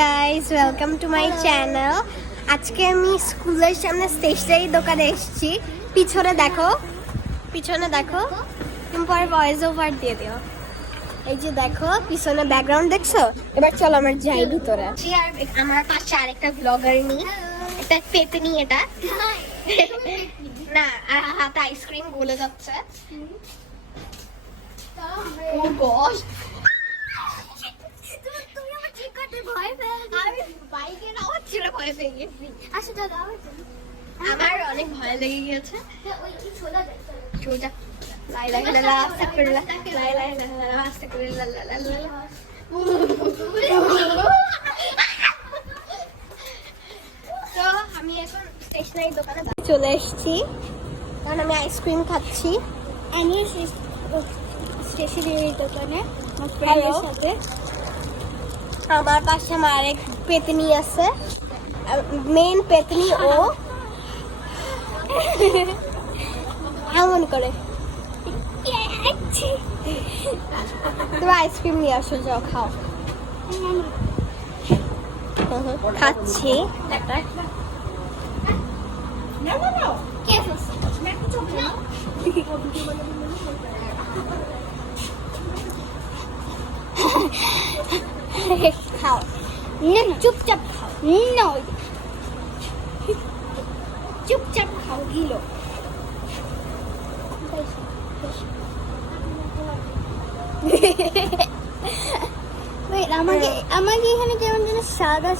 Guys welcome to my channel. আজকে আমি স্কুলের সামনে স্টেশনারি দোকানে এসেছি। পিছনে দেখো তুমি পরে ভয়েস ওভার দিয়ে দিও। এই যে দেখো পিছনে ব্যাকগ্রাউন্ড দেখছো। এবার চলো আমরা যাই ভিতরে। আর আমার পাশে আরেকটা ব্লগার নি, একটা পেতনি এটা না হাতে আইসক্রিম গলে যাচ্ছে। ও গশ আমার অনেক ভয় লেগে গিয়েছে। তো আমি এখন স্টেশনারি দোকানে চলে এসেছি, কারণ আমি আইসক্রিম খাচ্ছি স্টেশনারি দোকানে সাথে। আমার পাশে আমার আরেক পেতনি আছে, মেন পেতনি ও এমন করে তুমি আইসক্রিম নিয়ে আসো, যাও খাও। খাচ্ছি খাও চুপচাপ খাও, চুপচাপ খাও গিলো। আমাকে এখানে কেমন যেন সাদা,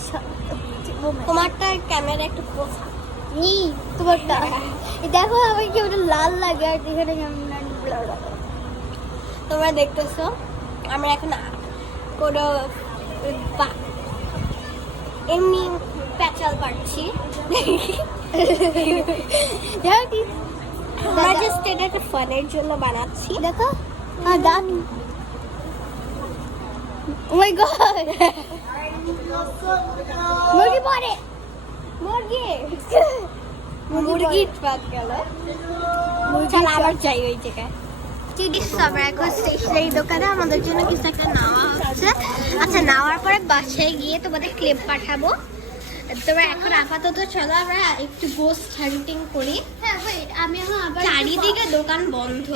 তোমারটা ক্যামেরা একটু পোষা নি, তোমারটা দেখো আমাকে কেমন লাল লাগে, আর এখানে কেমন তোমরা দেখতেছো। আমরা এখন কোনো এমনি প্যাচাল পাচ্ছি, আমরা জাস্ট এটা একটা ফানের জন্য বানাচ্ছি। দেখো গান, ও মাই গড মুরগি পড়ে, মুরগি ট্রাক গেল। চল আবার যাই ওই জায়গায়। আমরা এখন স্টেশনারি দোকানে আমাদের জন্য কিছু একটা নেওয়া হচ্ছে। আচ্ছা, নেওয়ার পরে বাসায় গিয়ে তোমাদের ক্লিপ পাঠাবো। তোমরা এখন আপাতত চলো আমরা একটু গোস্ট হান্টিং করি। আমি চারিদিকে দোকান বন্ধ।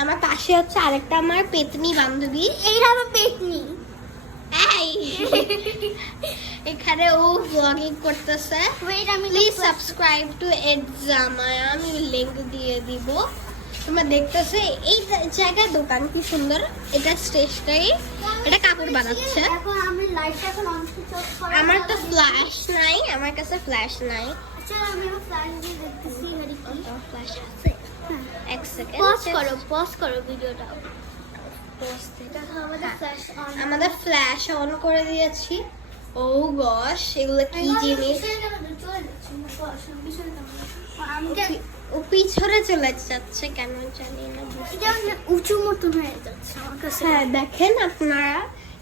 আমার পাশে হচ্ছে আরেকটা আমার পেতনি বান্ধবী, এইটা আমার পেতনি। এখানে ও ব্লগিং করতেছে। প্লিজ সাবস্ক্রাইব টু এডজামায়া, আমি লিংক দিয়ে দিব। তোমরা দেখতেছো এই জায়গায় দোকান কি সুন্দর। এটা স্টেশনারি, এটা কাপড় বানাচ্ছে। আমার তো ফ্ল্যাশ নাই, আমার কাছে ফ্ল্যাশ নাই। ফ্ল্যাশ আছে, এক সেকেন্ড পজ করো ভিডিওটা। আমাদের ফ্ল্যাশ অন করে দিয়েছি। ও গশ, এগুলো কি জিনিস। ও পিছনে চলে যাচ্ছে কেন জানি না, উঁচু মতন হয়ে যাচ্ছে আমার কাছে। হ্যাঁ দেখেন আপনারা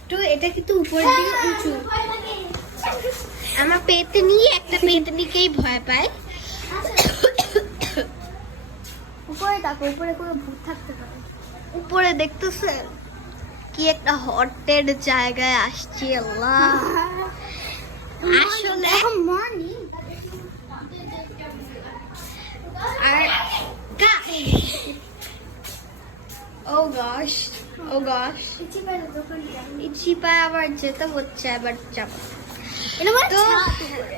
একটু, এটা কিন্তু উপরের দিকে উঁচু। আমার পেতনি একটা পেতনিকেই ভয় পায়। উপরে দেখো, উপরে কোনো ভূত থাকতে পারে। উপরে দেখতেছেন কি একটা হটের জায়গায় আসছি। আল্লাহ, আসলে চিপায় আবার যেতে হচ্ছে। আবার যাবো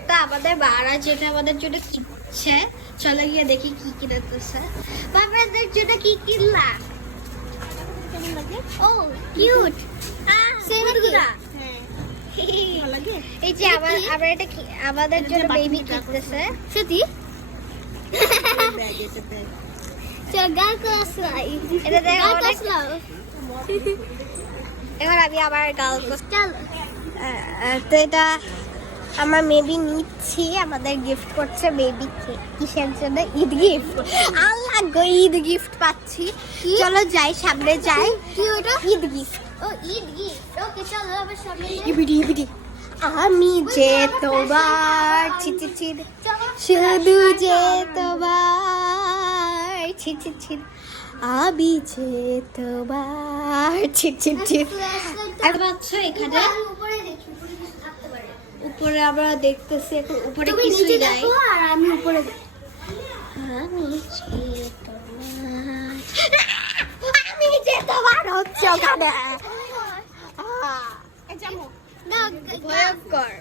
তো আমাদের বাড়া যেটা আমাদের জন্য কিনছে, চলে গিয়ে দেখি কি কিনতেছে। বাবাদের জন্য কি কিনলা? ও কিউট, এই যে আবার এটা আমাদের জন্য বেবি কিনতেছে। সত্যি এবার আমি আবার গাল তো এটা আমার মেবি নিচ্ছি, আমাদের গিফট করছে বেবি। কিসের জন্য? ঈদ গিফট। আল্লাহ গো, ঈদ গিফট পাচ্ছি। চলো যাই, সামনে যাই। কি ওটা? ঈদ গিফট। ও ঈদ গিফট, ওকে চলো আবার সামনে। ইবিডি আমি যে তোমার ছিট শুধু যে তোমার ছিট আমি যে তোমার ছিট। আর বাচ্চা এখানে উপরে আমরা দেখতেছি এখন উপরে কিছুই নাই আর আমি উপরে আমি যে তোমার হচ্ছে ওখানে ভয়ঙ্কর